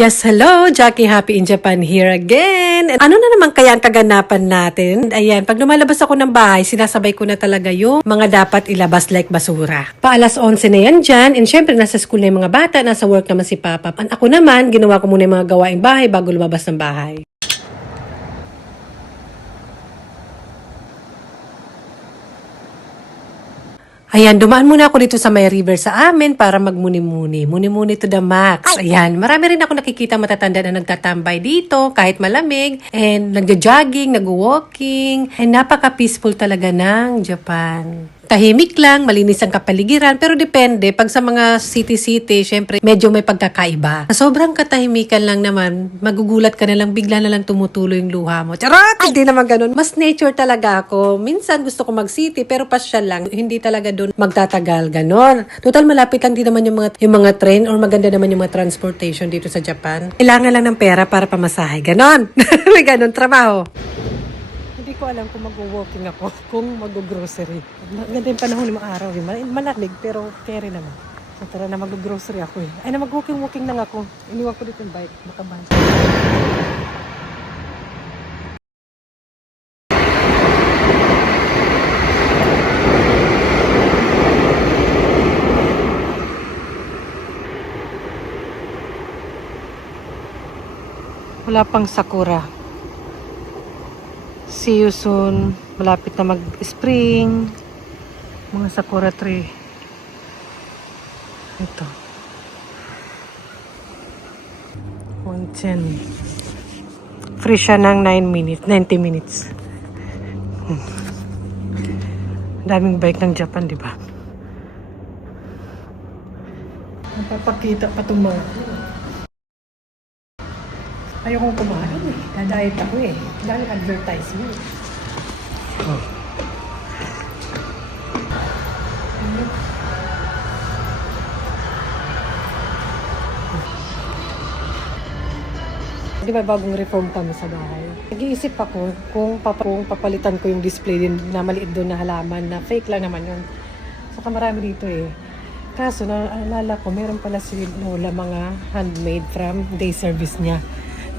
Yes, hello! Jackie Happy in Japan here again. Ano na naman kaya ang kaganapan natin? Ayan, pag lumalabas ako ng bahay, sinasabay ko na talaga yung mga dapat ilabas like basura. Pa-alas 11 na yan dyan, and syempre nasa school na yung mga bata, nasa work naman si Papa. Ako naman, ginawa ko muna yung mga gawaing bahay bago lumabas ng bahay. Ayan, dumaan muna ako dito sa may river sa amin para magmuni-muni. Muni-muni to the max. Ayan, marami rin ako nakikita matatanda na nagtatambay dito kahit malamig. And nagja-jogging, nag-walking. And napaka-peaceful talaga ng Japan. Tahimik lang, malinis ang kapaligiran, pero depende. Pag sa mga city-city, syempre, medyo may pagkakaiba. Sa sobrang katahimikan lang naman, magugulat ka na lang, bigla na lang tumutulo yung luha mo. Charot! Hindi naman ganun. Mas nature talaga ako. Minsan gusto ko mag-city, pero pasyal lang. Hindi talaga doon magtatagal. Ganon. Total, malapit lang din naman yung mga train or maganda naman yung mga transportation dito sa Japan. Kailangan lang ng pera para pamasahe. Ganon. May ganon trabaho. Hindi ko alam kung mag-walking ako, kung mag-grocery. Ganda yung panahon ng mga araw. Malamig, pero carry naman. So tara na mag-grocery ako eh. Ay na mag-walking lang ako. Iniwan ko dito yung bike. Makabahan. Wala pang sakura. See you soon. Malapit na mag-spring. Mga sakura tree. Ito. 110. Free siya ng 90 minutes. Daming bike ng Japan, di ba? Napapakita pa itong mga. Ayokong kumain eh. Dadayet ako eh. Dahil advertisement. Oh. Di ba bagong reform kami sa bahay? Nag-iisip ako kung papalitan ko yung display din na maliit doon na halaman na fake lang naman yun. Saka marami dito eh. Kaso naalala ko, meron pala si Lola mga handmade from day service niya.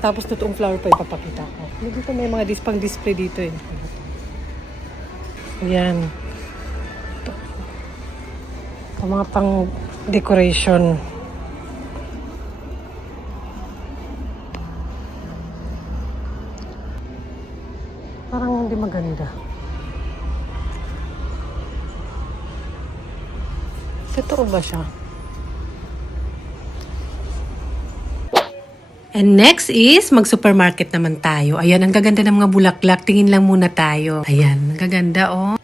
Tapos totoong flower pa ipapakita ko. Dito may mga pang display dito eh. Ayan. Ito mga pang decoration. Parang hindi maganda. Totoo ba siya? And next is, mag-supermarket naman tayo. Ayan, ang gaganda ng mga bulaklak. Tingin lang muna tayo. Ayan, ang gaganda oh.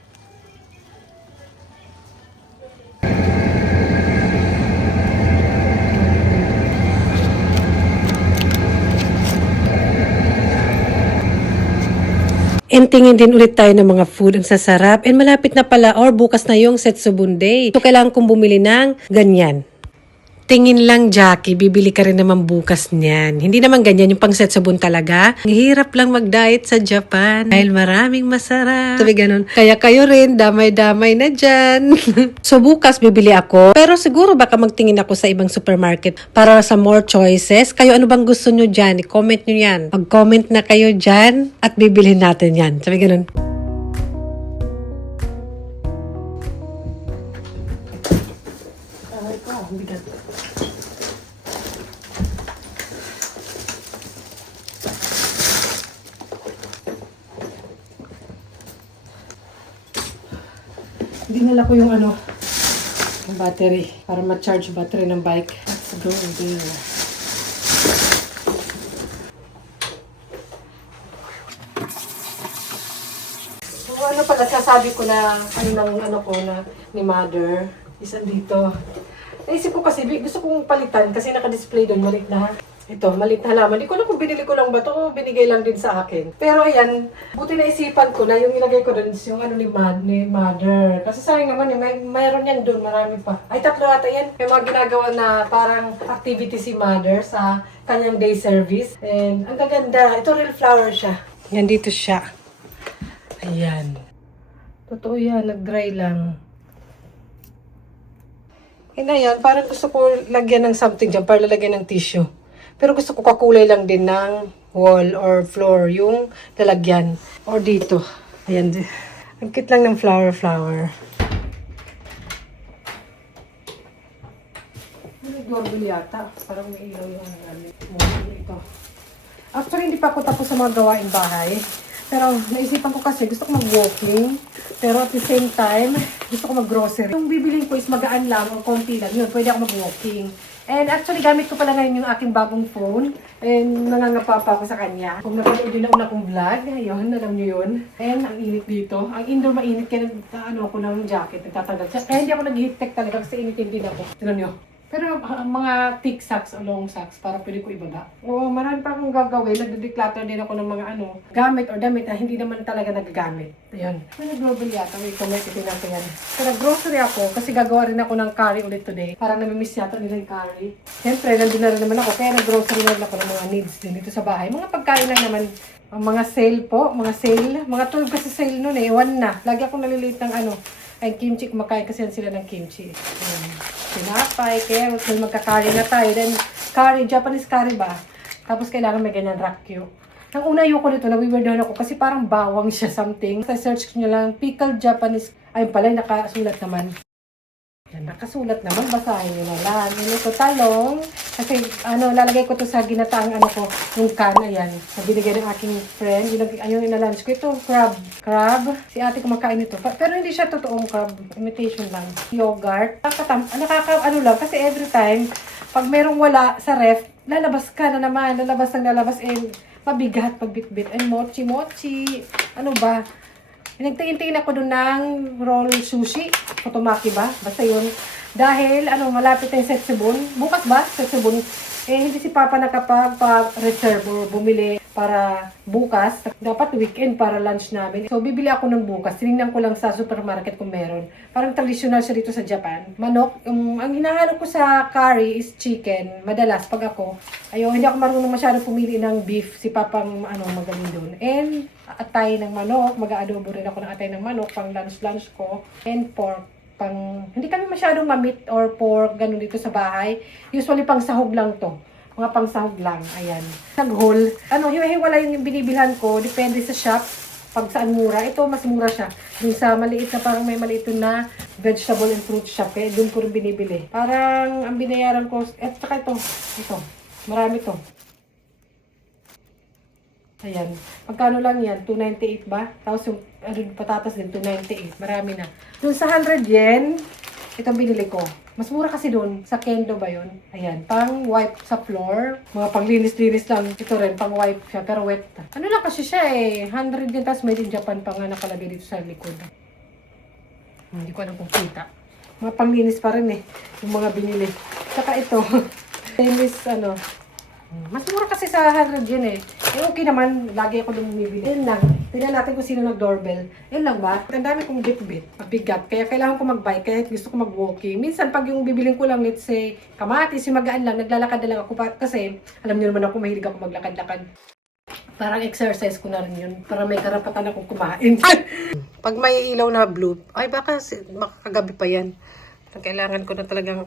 And tingin din ulit tayo ng mga food. Ang sasarap. And malapit na pala or bukas na yung Setsubun Day. So, kailangan kong bumili ng ganyan. Tingin lang, Jackie, bibili ka rin naman bukas niyan. Hindi naman ganyan yung pang Setsubun talaga. Ang hirap lang mag-diet sa Japan dahil maraming masarap. Sabi ganun. Kaya kayo rin, damay-damay na dyan. So bukas bibili ako. Pero siguro baka magtingin ako sa ibang supermarket para sa more choices. Kayo ano bang gusto nyo dyan? I-comment nyo yan. Mag-comment na kayo dyan at bibilhin natin yan. Sabi ganun. Dinala ko yung yung battery para ma-charge battery ng bike. Let's go there. So pala sasabi ko na ko na ni mother is andito. Naisip ko kasi gusto kong palitan kasi naka-display doon malit na. Ito, malit na halaman. Hindi ko alam kung binili ko lang ba ito o binigay lang din sa akin. Pero ayan, buti na isipan ko na yung ilagay ko doon yung ni mother. Kasi sayang naman, mayroon yan doon, marami pa. Ay, 3 ata yan. May mga ginagawa na parang activity si mother sa kanyang day service. And ang gaganda, ito real flower siya. Yan dito siya. Ayan. Totoo yan, nag-dry lang. And ayan, parang gusto ko lagyan ng something dyan para lalagyan ng tissue. Pero gusto ko kakulay lang din ng wall or floor yung lalagyan. Or dito. Ayan. Ang cute lang ng flower. Doorbell yata. Parang may ilaw yung ito. Actually, hindi pa ako tapos sa mga gawaing bahay. Pero naisipan ko kasi gusto ko mag-walking. Pero at the same time, gusto ko mag-grocery. Yung bibiling ko is magaan lang o konti lang. Yun, pwede ako mag-walking. And actually, gamit ko pala ngayon yung aking bagong phone. And nangangapa pa ako sa kanya. Kung napanood yun na una kong vlog, ayun, alam nyo yun. And ang init dito. Ang indoor mainit, kaya ako ng jacket, nagtatanggal. Kaya hindi ako nag-heat tech talaga kasi initin din ako. Tignan nyo. Pero mga thick socks o long socks para pwede ko ibaba. Oo, marami pa akong gagawin. Nagde-declutter din ako ng mga gamit o damit na hindi naman talaga nagagamit. Ayun. Nag-global yata. Wait, kumitin natin yan. Pero grocery ako kasi gagawa rin ako ng curry ulit today. Parang namimiss yata nila yung curry. Siyempre, nandun na rin naman ako. Kaya nag-grocery na rin ako ng mga needs din dito sa bahay. Mga pagkain lang naman. Ang mga sale po, mga sale. Mga 12 kasi sale nun eh. 1 na. Lagi akong nalilate ng ay kimchi. Kumakain kasi yan sila ng kimchi. Pinapay, kaya magka-curry na tayo. Then, curry, Japanese curry ba? Tapos kailangan may ganyan rakyu. Ang una ayoko nito, nawiwirdohan ako kasi parang bawang siya something. Sa search nyo lang, pickled Japanese, ay pala, nakasulat naman. Yan, nakasulat naman, basahin nyo na lang. Ito, talong. Kasi, lalagay ko to sa ginataang ko, yung can, ayan. Binigay ng aking friend. Ayun, ina-lunch ko. Ito, crab. Si ate kumakain ito. Pero hindi siya totoong crab. Imitation lang. Yogurt. Lang. Kasi every time, pag merong wala sa ref, lalabas ka na naman. Lalabas. And mabigat pagbitbit. And mochi. Ano ba? Nagtingin-tingin ako doon ng roll sushi. Otomaki ba? Basta yun. Dahil, malapit na yung Setsubun. Bukas ba? Setsubun. Hindi si Papa nakapag-reserve or bumili para bukas. Dapat weekend para lunch namin. So, bibili ako ng bukas. Tinignan ko lang sa supermarket kung meron. Parang traditional siya dito sa Japan. Manok. Ang hinahalo ko sa curry is chicken. Madalas, pag ako, hindi ako marunong masyado pumili ng beef. Si Papa magaling doon. And, atay ng manok. Mag-aadobo rin ako ng atay ng manok pang lunch ko. And pork. Hindi kami masyadong mamit or pork, ganun dito sa bahay. Usually pang sahog lang to. Mga pang sahog lang. Ayan. Nag-haul. Hiwa-hiwala yung binibilhan ko. Depende sa shop. Pag saan mura. Ito, mas mura siya. Yung sa maliit na parang may maliit na vegetable and fruit shop. Doon ko rin binibili. Parang ang binayaran ko. Saka ito. Marami to. Ayan. Magkano lang yan? 298 ba? Tapos yung patatas din, 298. Marami na. Doon sa 100 yen, itong binili ko. Mas mura kasi doon. Sa Kendo ba yun? Ayan. Pang wipe sa floor. Mga panglinis-linis lang. Ito rin, pang wipe siya. Pero wet. Ano lang kasi siya 100 yen. Tapos made in Japan pa nga nakalagay dito sa likod. Hindi ko alam kung kita. Mga panglinis pa rin yung mga binili. Saka ito. Linis, mas mura kasi sa 100 yen okay naman, lagi ako doon bumibili. Yan lang. Tingnan natin kung sino nag-doorbell. Yan lang ba? Ang dami kong bit-bit. Mabigat. Kaya kailangan ko mag-bike. Kaya gusto ko mag-walking. Minsan, pag yung bibiling ko lang, let's say, kamatis, yung magaan lang, naglalakad na lang ako. Kasi, alam niyo naman ako, mahilig ako maglakad-lakad. Parang exercise ko na rin yun. Para may karapatan akong kumain. Pag may ilaw na blue, ay baka makakagabi pa yan. Kailangan ko na talagang,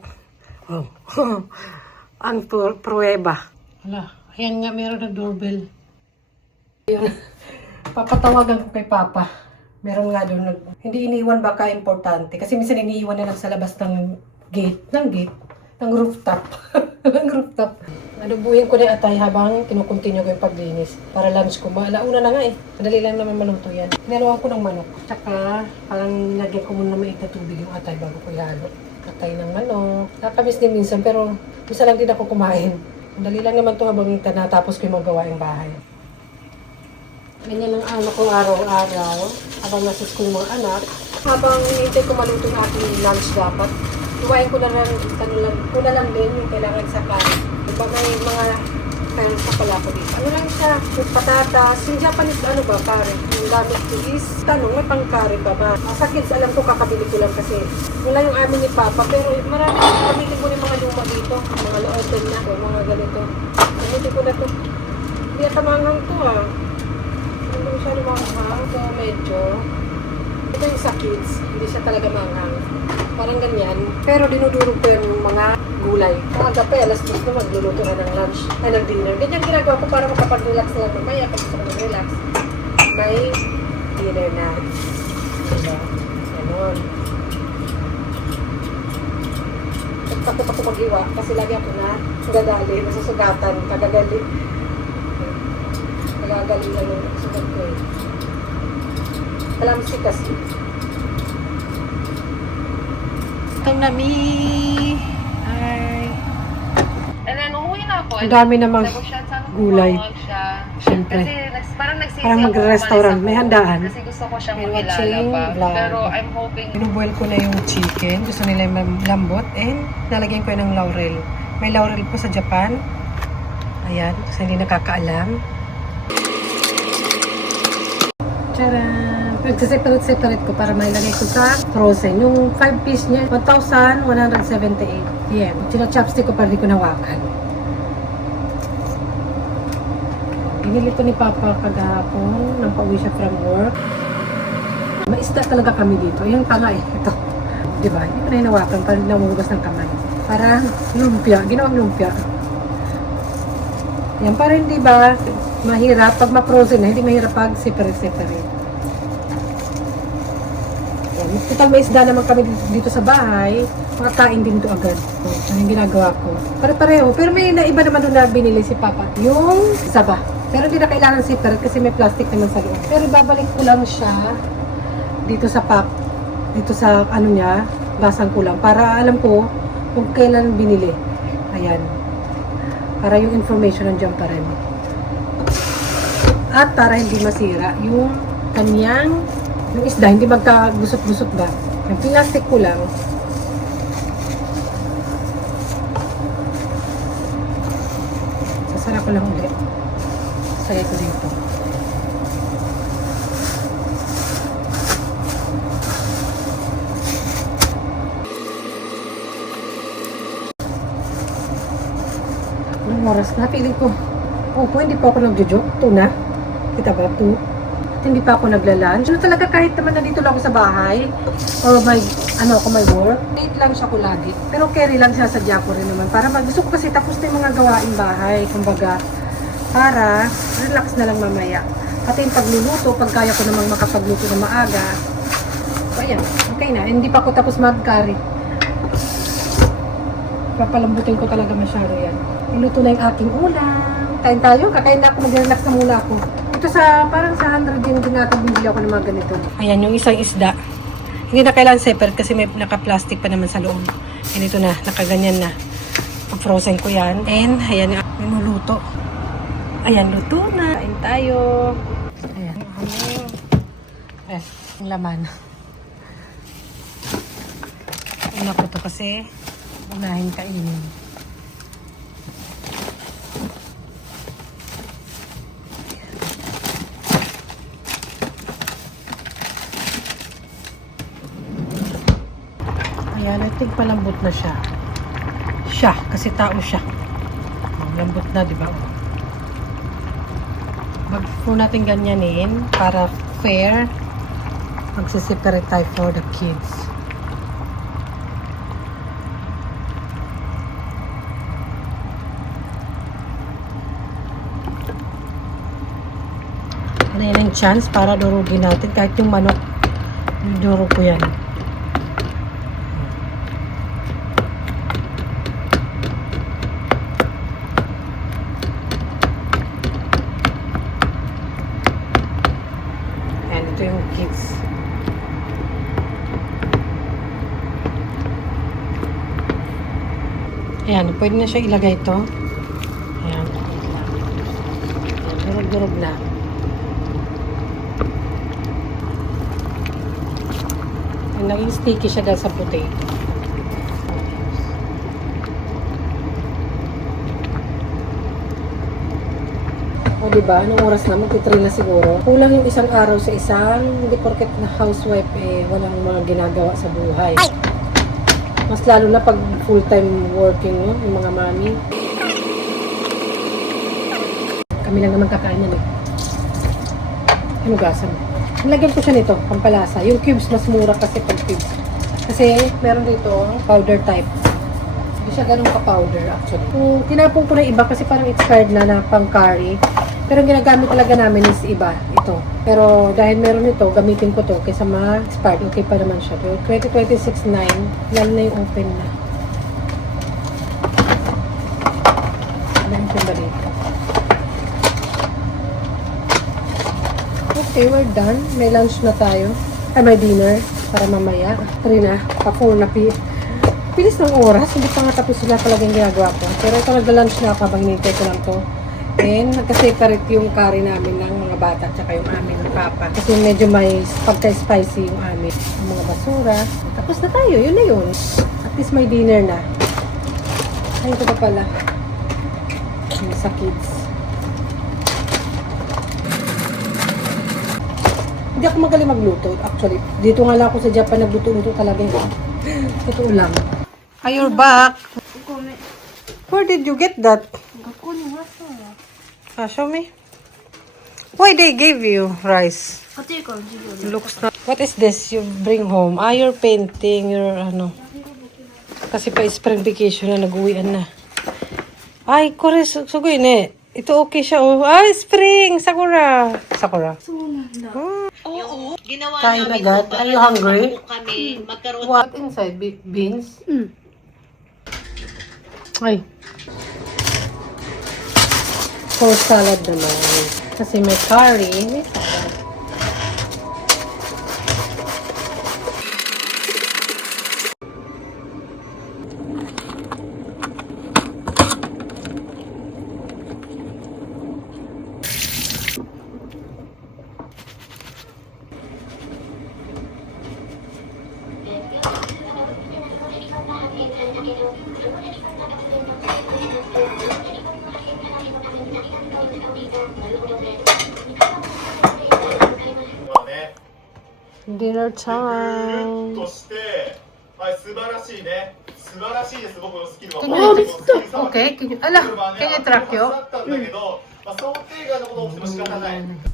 ang pruweba. Hala, ayan nga, meron na doorbell. Ayun, papatawagan ko kay Papa. Meron nga doon, hindi iniwan baka importante. Kasi minsan iniiwan na lang sa labas ng rooftop. ng rooftop. Adobuhin ko na atay habang kinukontinue ko yung paglinis. Para lunch ko. Alauna na nga Madali lang naman maluto yan. Nilawan ko ng manok. Tsaka, parang lagyan ko muna mait na tubig yung atay bago ko ihalo. Atay ng manok. Nakakamiss din minsan, pero minsan lang din ako kumain. Dali lang naman ito habang natapos ko yung magawa yung bahay. Ganyan ang ko araw-araw. Habang nasa school yung mga anak. Habang hinihintay ko maluto yung aking lunch dapat. Iwain ko na lang din yung kailangan sa pan. Diba may mga parents na pala ko dito. Lang siya? Yung patatas. Yung Japanese curry. Yung gamit ko is, may pang curry ba ba? Sa kids, alam ko kakabili ko lang kasi wala yung amin ni Papa. Pero marami kakabili ko yung mga luma dito. Mga looten na. Mga ganito. Hindi ko na to. Hindi ata manghang to Hindi siya manghang. So medyo. Ito yung sa kids. Hindi siya talaga manghang. Parang ganyan. Pero dinudurog ko yung mga gulay. Maaga pa, alas 2 na magluluto na ng lunch, ng dinner. Ganyan ginagawa ko para makapag-relax na lang mamaya. Pag gusto ko mag-relax, may dinner na. Diba? Ganon. Takot ako mag-iwa kasi lagi ako na gadali, nasusugatan, kagagali. Nagagali lang yung sugat ko eh. Kalamsi kasi. Ito na mi. Ay. And then, umuwi na ako. Ang dami namang gulay. Siyempre. Kasi parang nagsisi Parang mag-restaurant. May handaan. Kasi gusto ko siyang And makilala watching pa. vlog. Pero I'm hoping... Binuboil ko na yung chicken. Gusto nila yung lambot. And nalagyan ko ng laurel. May laurel po sa Japan. Ayan. Kasi hindi nakakaalam. Tcharan! Nagsiseparate ko para mailagay ko sa frozen. Yung 5 piece niya, 1,178 yen. China-chopstick ko para di ko nawakan. Binili ko ni Papa kagahapon nang pauwi siya from work. Maisda talaga kami dito. Yung tanga eh. Ito. Diba? Hindi ko na hinawakan para namuhugas ng kamay. Parang lumpia. Ginawang lumpia. Yan. Para hindi ba mahirap pag ma-frozen na. Hindi mahirap pag separate. Total may isda naman kami dito sa bahay, makakain din ito agad. So, yung ginagawa ko. Pare-pareho. Pero may naiba naman doon na binili si Papa. Yung saba. Pero hindi na kailangan separate kasi may plastic naman sa loob. Pero babalik ko lang siya dito sa pack. Dito sa ano niya, basang ko lang. Para alam ko kung kailan binili. Ayan. Para yung information nandiyan pa rin. At para hindi masira yung kanyang yung isda, hindi magka-gusot-gusot ba? Yung plastic ko lang. Sasara ko lang ulit. Sagay ko dito. Anong oras na? Piling ko. Hindi pa ako nag-joke. 2 na. Kita ba? 2. Hindi pa ako nagla-lunch. Ano talaga kahit naman nandito lang ako sa bahay o may work, late lang siya ko lagi. Pero carry lang siya, sadya ko rin naman. Para gusto ko kasi tapos na yung mga gawain bahay. Kumbaga, para relax na lang mamaya. Pati yung pagluluto, pag kaya ko namang makapagluto na maaga. So, ayan. Okay na. Hindi pa ako tapos mag-curry. Papalambutin ko talaga masyado yan. Iluto na yung aking ulam. Kain tayo. Kakain na ako. Mag-relax na muna ako. Ito sa, parang sa 100 yung bibili ako ng mga ganito. Ayan, yung isang isda. Hindi na kailangan separate kasi may naka-plastic pa naman sa loob. And ito na, nakaganyan na. Frozen ko yan. And, ayan, minuluto. Ayan, luto na. Kain tayo. Ayan, yung laman. Una ko to kasi unahin kainin. Ayan, I think malambot na siya. Kasi tao siya. Lambot na, di ba? Mag-po natin ganyanin para fair. Magsiseparate tayo for the kids. Ano yan ang chance para durugin natin kahit yung manok. Durog ko yan. Ito yung kids. Ayan, pwede na siya ilagay ito. Ayan. Durog-durog na. Naging sticky siya dahil sa potato. O diba, anong oras na? Magti-3 na siguro. Kulang yung isang araw sa isang, hindi porket na housewife walang mga ginagawa sa buhay. Mas lalo na pag full-time working, no? Yung mga mami. Kami lang naman kakain yan eh. Hinugasan. Nilagyan ko siya nito, pampalasa. Yung cubes mas mura kasi pag cubes. Kasi meron dito powder type. Hindi siya ganun ka-powder actually. Kung tinapon ko na iba kasi parang expired na pang curry. Pero ang ginagamit talaga namin is iba. Ito. Pero dahil meron ito, gamitin ko to kaysa ma-expired. Okay pa naman siya. 2026-9. Lalo na yung open na. Meron ko ba dito? Okay, we're done. May lunch na tayo. Ay, may dinner. Para mamaya. Tari na. Ako na pilis ng oras. Hindi pa nga tapos sila talaga yung ginagawa ko. Pero ito nagla-lunch na ako habang hinintay ko lang to. And nagka-separate yung curry namin ng mga bata at saka yung amin ng papa. Kasi medyo may pagka-spicy yung amin. Yung mga basura. Tapos na tayo. Yun na yun. At least may dinner na. Ayun ko pa pala. Yung sa kids. Hindi ako magaling magluto, actually. Dito nga lang ako sa Japan nagluto-luto talaga yun. Totoo lang. Are you back? Where did you get that? Show me. Why they gave you rice? Looks not. What is this you bring home? You're painting, your ano. Kasi pa spring vacation na, nag-uwian na. Ay, kore, sugoy ne. Ito okay siya, oh. Ay, spring! Sakura! Sakura. Oo, ginawa Kain namin agad. to Are you hungry? kami magkaroon. What inside? Beans? Ay. For salad naman. Kasi may curry, may salad. Dinner と time. して、はい、素晴らしいね。素晴らしいです。僕のスキルは。 Can you- Okay. Ala, can you track you? だったんだけど、まあ想定外のこと起きても仕方ない。